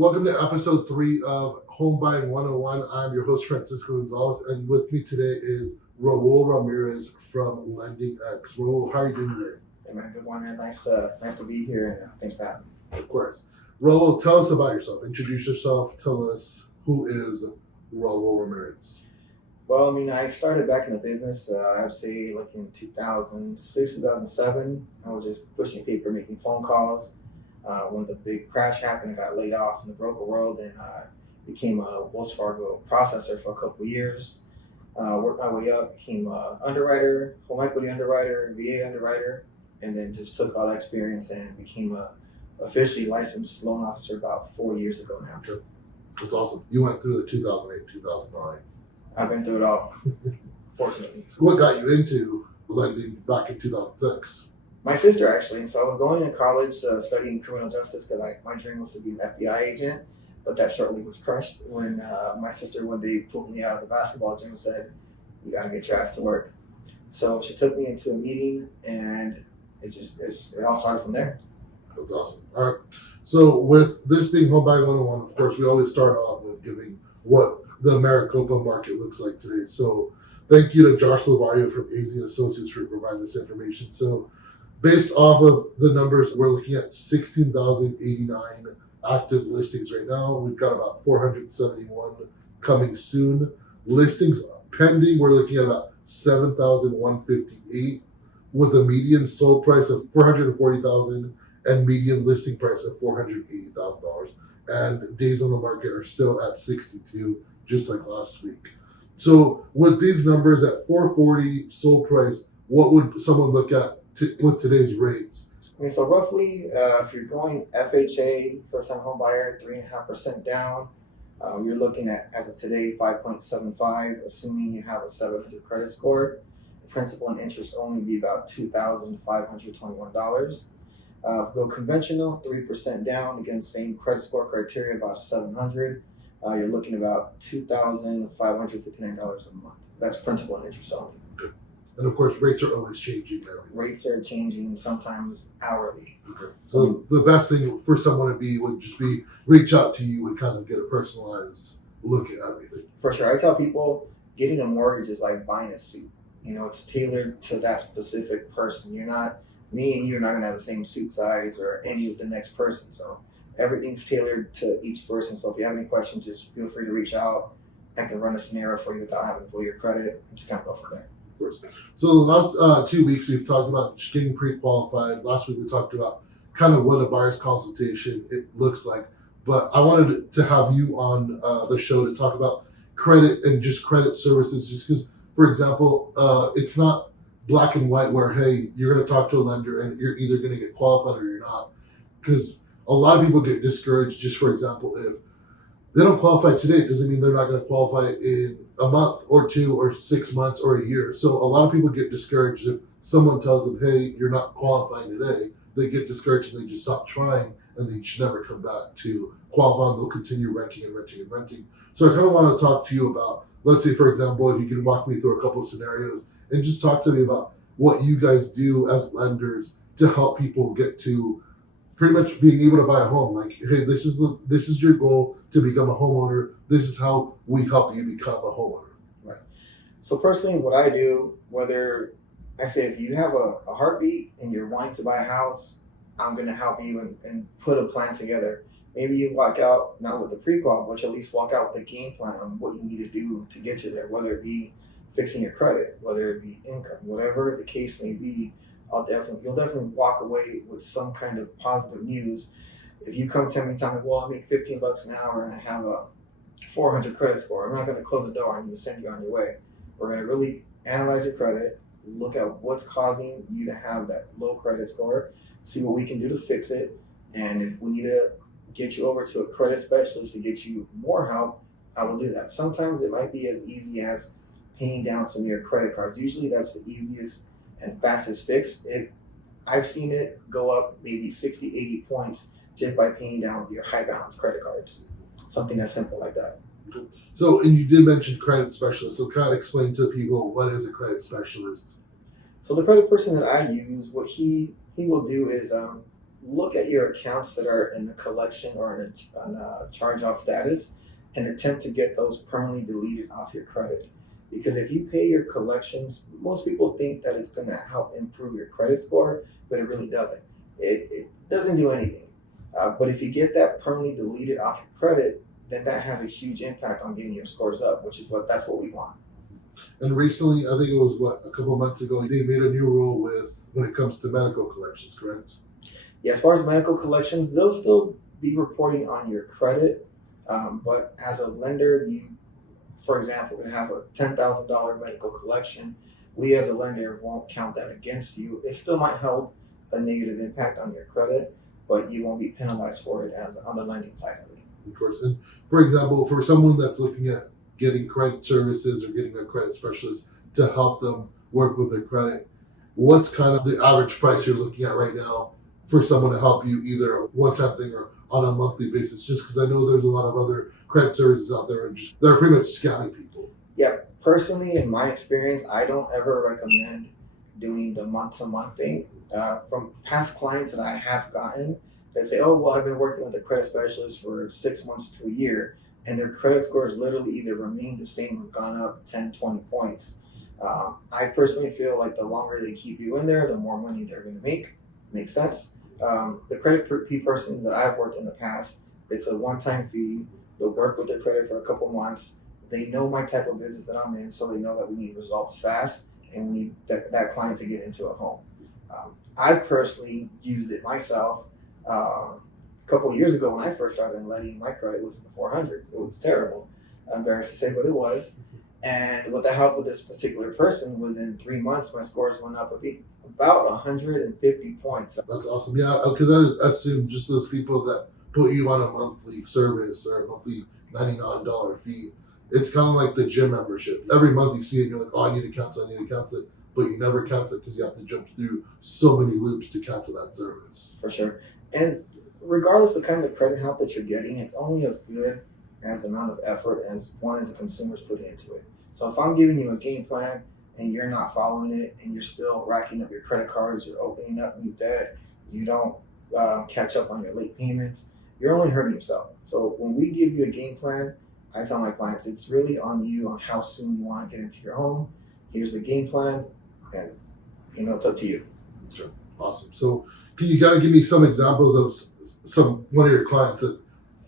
Welcome to episode 3 of Home Buying 101. I'm your host, Francisco Gonzalez, and with me today is Raul Ramirez from Lending X. Raul, how are you doing today? Hey man, good morning. Nice to be here, and thanks for having me. Of course. Raul, tell us about yourself. Introduce yourself. Tell us who is Raul Ramirez. Well, I started back in the business, I would say like in 2006, 2007. I was just pushing paper, making phone calls. When the big crash happened, I got laid off in the broker world and became a Wells Fargo processor for a couple of years. Worked my way up, became an underwriter, home equity underwriter, VA underwriter, and then just took all that experience and became a officially licensed loan officer about 4 years ago now. Okay. That's awesome. You went through the 2008, 2009. I've been through it all, fortunately. What got you into lending back in 2006? My sister, actually. So I was going to college studying criminal justice because my dream was to be an FBI agent, but that shortly was crushed when my sister one day pulled me out of the basketball gym and said, "You got to get your ass to work." So she took me into a meeting, and it all started from there. That's awesome. All right. So with this being Home Buying 101, of course, we always start off with giving what the Maricopa market looks like today. So thank you to Josh Levario from AZ & Associates for providing this information. So based off of the numbers, we're looking at 16,089 active listings right now. We've got about 471 coming soon. Listings pending, we're looking at about 7,158 with a median sold price of $440,000 and median listing price of $480,000. And days on the market are still at 62, just like last week. So with these numbers at 440 sold price, what would someone look at with today's rates? So roughly, if you're going FHA, first-time home buyer, 3.5% down, you're looking at, as of today, 5.75, assuming you have a 700 credit score. Principal and interest only be about $2,521. Go conventional, 3% down, again, same credit score criteria, about 700. You're looking about $2,559 a month. That's principal and interest only. Okay. And of course, rates are always changing. Rates are changing, sometimes hourly. Okay. So the best thing for someone would just be reach out to you and kind of get a personalized look at everything. For sure. I tell people getting a mortgage is like buying a suit. It's tailored to that specific person. Me and you are not going to have the same suit size or any of the next person. So everything's tailored to each person. So if you have any questions, just feel free to reach out. I can run a scenario for you without having to pull your credit and just kind of go from there. Of course. So the last 2 weeks, we've talked about just getting pre-qualified. Last week, we talked about kind of what a buyer's consultation it looks like. But I wanted to have you on the show to talk about credit and just credit services, just because, for example, it's not black and white where, hey, you're going to talk to a lender and you're either going to get qualified or you're not. Because a lot of people get discouraged, just for example, if they don't qualify today, it doesn't mean they're not going to qualify in a month or 2 or 6 months or a year. So a lot of people get discouraged if someone tells them, hey, you're not qualifying today. They get discouraged and they just stop trying and they just never come back to qualify, and they'll continue renting and renting and renting. So I kind of want to talk to you about, let's say, for example, if you can walk me through a couple of scenarios and just talk to me about what you guys do as lenders to help people get to pretty much being able to buy a home. Like, hey, this is your goal to become a homeowner. This is how we help you become a homeowner. Right. So personally, what I do, whether I say if you have a heartbeat and you're wanting to buy a house, I'm going to help you and put a plan together. Maybe you walk out, not with the pre-qual, but you at least walk out with a game plan on what you need to do to get you there, whether it be fixing your credit, whether it be income, whatever the case may be. You'll definitely walk away with some kind of positive news. If you come to me and tell me, well, I make $15 an hour and I have a 400 credit score, I'm not going to close the door on you and send you on your way. We're going to really analyze your credit, look at what's causing you to have that low credit score, see what we can do to fix it, and if we need to get you over to a credit specialist to get you more help, I will do that. Sometimes it might be as easy as paying down some of your credit cards. Usually that's the easiest and fastest fix. I've seen it go up maybe 60, 80 points just by paying down your high balance credit cards. Something as simple like that. So, and you did mention credit specialist. So kind of explain to people, what is a credit specialist? So the credit person that I use, what he will do is look at your accounts that are in a collection or in a charge-off status and attempt to get those permanently deleted off your credit. Because if you pay your collections, most people think that it's going to help improve your credit score, but it really doesn't. It doesn't do anything. But if you get that permanently deleted off your credit, then that has a huge impact on getting your scores up, which is that's what we want. And recently, I think it was a couple months ago, they made a new rule with when it comes to medical collections, correct? Yeah, as far as medical collections, they'll still be reporting on your credit, but as a lender, you, for example, would have a $10,000 medical collection. We as a lender won't count that against you. It still might have a negative impact on your credit, but you won't be penalized for it as on the lending side of it. Of course. And for example, for someone that's looking at getting credit services or getting a credit specialist to help them work with their credit, what's kind of the average price you're looking at right now for someone to help you, either a one-time thing or on a monthly basis? Just because I know there's a lot of other credit services out there and just they're pretty much scamming people. Yeah, personally, in my experience, I don't ever recommend doing the month-to-month thing. From past clients that I have gotten that say, oh, well, I've been working with a credit specialist for 6 months to a year, and their credit scores literally either remain the same or gone up 10, 20 points. I personally feel like the longer they keep you in there, the more money they're going to make. Makes sense. The credit persons that I've worked in the past, it's a one-time fee. They'll work with their credit for a couple months. They know my type of business that I'm in, so they know that we need results fast and we need that client to get into a home. I personally used it myself. A couple of years ago when I first started in lending, my credit was in the 400s. It was terrible. I'm embarrassed to say, but it was. And with the help of this particular person, within 3 months, my scores went up about 150 points. That's awesome. Yeah, because I assume just those people that put you on a monthly service or a monthly $99 fee, it's kind of like the gym membership. Every month you see it and you're like, oh, I need to cancel it. But you never cancel it because you have to jump through so many loops to cancel that service. For sure. And regardless of kind of credit help that you're getting, it's only as good as the amount of effort as one as a consumer's putting into it. So if I'm giving you a game plan and you're not following it and you're still racking up your credit cards, you're opening up new debt, you don't catch up on your late payments, you're only hurting yourself. So when we give you a game plan, I tell my clients it's really on you on how soon you want to get into your home. Here's the game plan, and it's up to you. Sure. Awesome. So can you kind of give me some examples of one of your clients that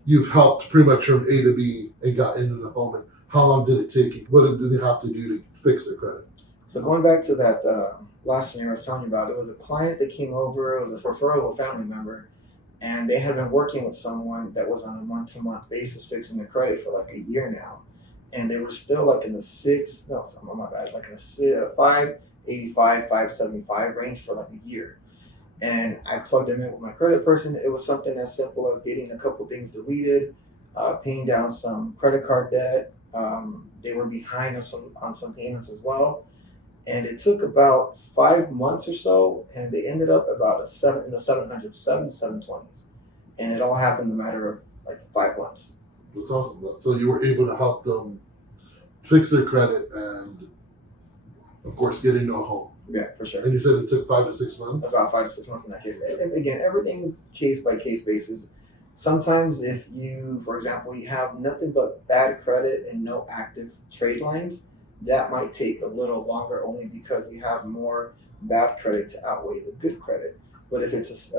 you've helped pretty much from A to B and got into the home, and how long did it take? What did they have to do to fix their credit? So going back to that last scenario I was telling you about, it was a client that came over. It was a referral of a family member, and they had been working with someone that was on a month-to-month basis fixing their credit for like a year now, and they were still like in the 585, 575 range for like a year. And I plugged them in with my credit person. It was something as simple as getting a couple things deleted, paying down some credit card debt. They were behind on some payments as well. And it took about 5 months or so, and they ended up about in the 720s. And it all happened in a matter of like 5 months. That's awesome. So you were able to help them fix their credit and, of course, get into a home. Yeah, for sure. And you said it took 5 to 6 months? About 5 to 6 months in that case. And again, everything is case by case basis. Sometimes if you, for example, you have nothing but bad credit and no active trade lines, that might take a little longer only because you have more bad credit to outweigh the good credit. But if it's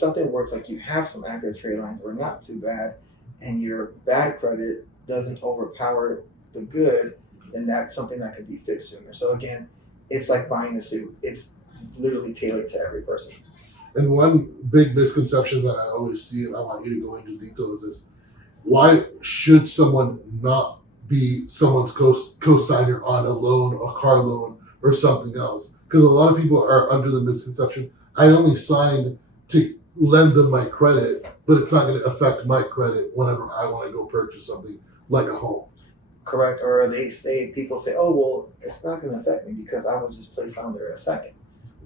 something where it's like you have some active trade lines or not too bad, and your bad credit doesn't overpower the good, then that's something that can be fixed sooner. So again, it's like buying a suit. It's literally tailored to every person. And one big misconception that I always see, and I want you to go into detail, is this: why should someone not be someone's co-signer on a loan, a car loan, or something else? Because a lot of people are under the misconception, I only signed to lend them my credit, but it's not going to affect my credit whenever I want to go purchase something like a home. Correct. Or people say, oh, well, it's not going to affect me because I was just placed on there a second.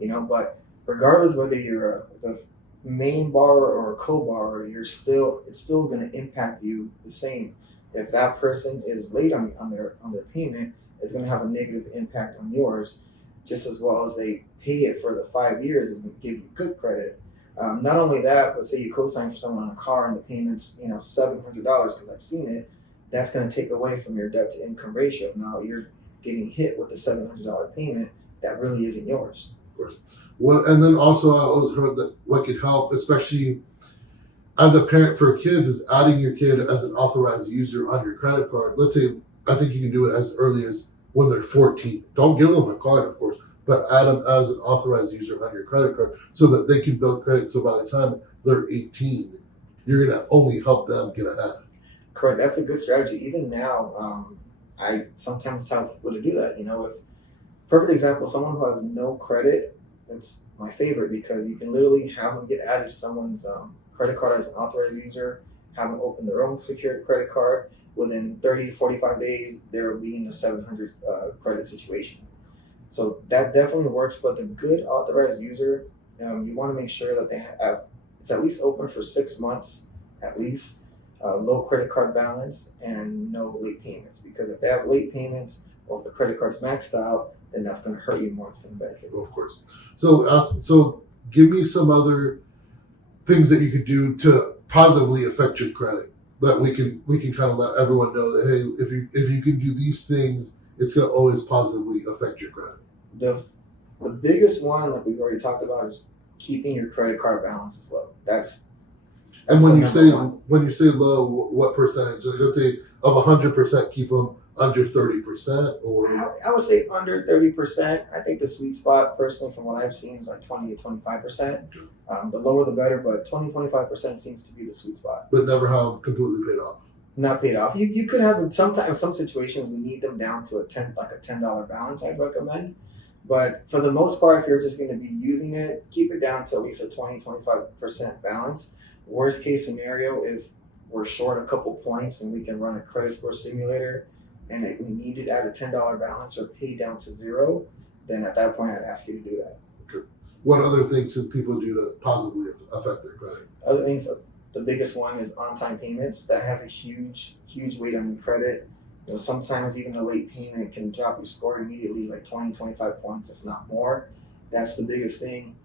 But regardless whether you're the main borrower or a co-borrower, it's still going to impact you the same. If that person is late on their payment, it's going to have a negative impact on yours, just as well as they pay it for the 5 years is going to give you good credit. Not only that, but say you co-sign for someone on a car and the payment's $700 because I've seen it. That's going to take away from your debt to income ratio. Now you're getting hit with a $700 payment that really isn't yours. Of course. And then also I always heard that what could help, especially as a parent for kids, is adding your kid as an authorized user on your credit card. Let's say, I think you can do it as early as when they're 14. Don't give them a card, of course, but add them as an authorized user on your credit card so that they can build credit. So by the time they're 18, you're going to only help them get ahead. Correct. That's a good strategy. Even now, I sometimes tell people to do that. If perfect example, someone who has no credit, that's my favorite because you can literally have them get added to someone's credit card as an authorized user, have them open their own secured credit card. Within 30 to 45 days, they'll be in a 700 credit situation. So that definitely works. But the good authorized user, you want to make sure that they have it's at least open for 6 months, at least, low credit card balance, and no late payments. Because if they have late payments or if the credit card's maxed out, then that's going to hurt you more. It's going to benefit you. Of course. So give me some other things that you could do to positively affect your credit that we can kind of let everyone know that, hey, if you can do these things, it's going to always positively affect your credit. The biggest one, like we've already talked about, is keeping your credit card balances low. That's and when the you say low, what percentage? Like, let's say of 100%, keep them under 30%, or I would say under 30%. I think the sweet spot, personally, from what I've seen, is like 20 to 25%. The lower the better, but 20-25% seems to be the sweet spot. but never have completely paid off. Not paid off. You could have sometimes some situations we need them down to a $10 balance. I'd recommend, but for the most part, if you're just going to be using it, keep it down to at least a 20-25% balance. Worst case scenario, if we're short a couple points and we can run a credit score simulator, and if we need it at a $10 balance or pay down to zero, then at that point I'd ask you to do that. Okay. What other things should people do to positively affect their credit? Other things, the biggest one is on-time payments. That has a huge weight on your credit. Sometimes even a late payment can drop your score immediately, like 20-25 points, if not more. That's the biggest thing.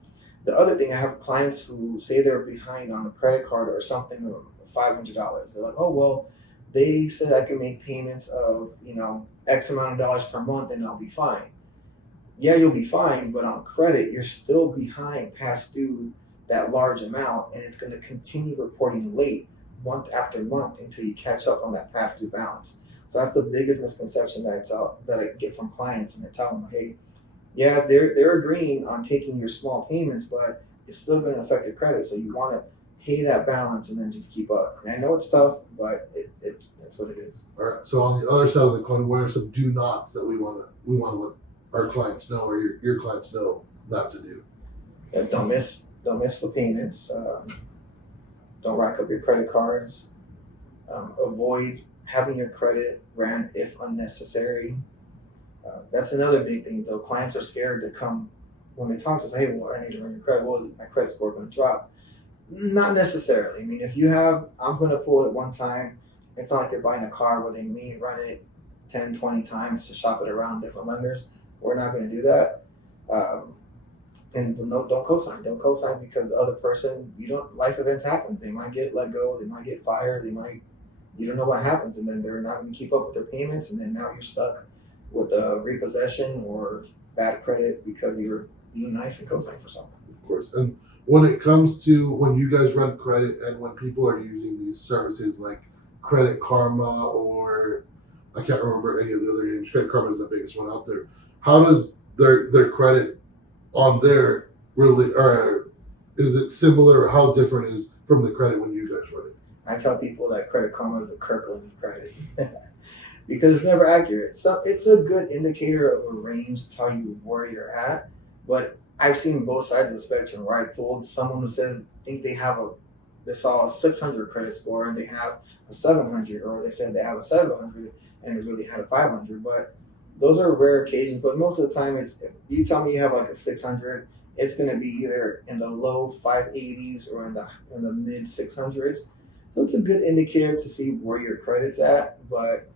The other thing, I have clients who say they're behind on a credit card or something, $500. They're like, oh, well, they said I can make payments of, X amount of dollars per month and I'll be fine. Yeah, you'll be fine, but on credit, you're still behind past due that large amount, and it's going to continue reporting late month after month until you catch up on that past due balance. So that's the biggest misconception that I get from clients, and I tell them, hey, yeah, they're agreeing on taking your small payments, but it's still going to affect your credit. So you want to pay that balance and then just keep up. And I know it's tough, but it's what it is. All right. So on the other side of the coin, what are some do nots that we want to let our clients know, or your clients know not to do? Yeah, don't miss the payments. Don't rack up your credit cards. Avoid having your credit ran if unnecessary. That's another big thing, though. Clients are scared to come when they talk to us. Hey, well, I need to run your credit. Well, is my credit score going to drop? Not necessarily. I mean, if you have, I'm going to pull it one time. It's not like you're buying a car where they may run it 10, 20 times to shop it around different lenders. We're not going to do that. And don't co-sign. Don't co-sign because the other person, life events happen. They might get let go. They might get fired. You don't know what happens. And then they're not going to keep up with their payments. And then now you're stuck with a repossession or bad credit because you're being nice and co-sign for something. Of course. And when it comes to when you guys run credit and when people are using these services like Credit Karma, or I can't remember any of the other names, Credit Karma is the biggest one out there. How does their credit on there really, or is it similar, or how different is from the credit when you guys run it? I tell people that Credit Karma is the Kirkland of credit because it's never accurate. So it's a good indicator of a range to tell you where you're at, but I've seen both sides of the spectrum where I pulled someone who says they saw a 600 credit score and they have a 700, or they said they have a 700 and they really had a 500. But those are rare occasions. But most of the time, if you tell me you have like a 600, it's going to be either in the low 580s or in the mid 600s. So it's a good indicator to see where your credit's at, but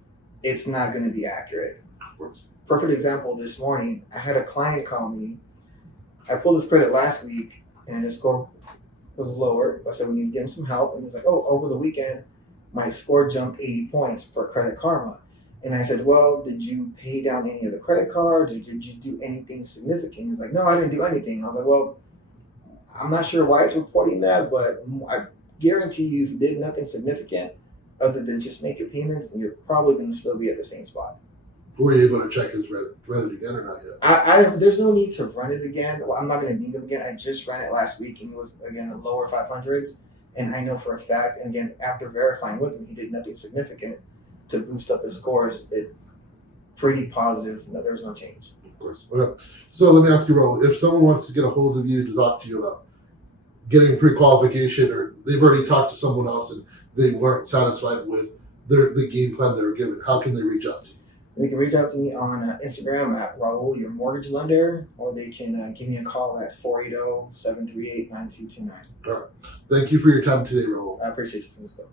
it's not going to be accurate. Of course. Perfect example, this morning, I had a client call me. I pulled his credit last week, and his score was lower. I said we need to give him some help, and he's like, "Oh, over the weekend, my score jumped 80 points per Credit Karma." And I said, "Well, did you pay down any of the credit cards, or did you do anything significant?" He's like, "No, I didn't do anything." I was like, "Well, I'm not sure why it's reporting that, but I guarantee you, if you did nothing significant other than just make your payments, and you're probably going to still be at the same spot." Were you able to check his rent again or not yet? There's no need to run it again. Well, I'm not going to need him again. I just ran it last week, and he was again in lower 500s. And I know for a fact, and again, after verifying with him, he did nothing significant to boost up his scores. It pretty positive that there's no change. Of course. Okay. So let me ask you, Raul, if someone wants to get a hold of you to talk to you about getting pre-qualification, or they've already talked to someone else and they weren't satisfied with the game plan they were given, how can they reach out to you? They can reach out to me on Instagram at Raul, your mortgage lender, or they can give me a call at 480-738-9229. All right. Thank you for your time today, Raul. I appreciate you for this call.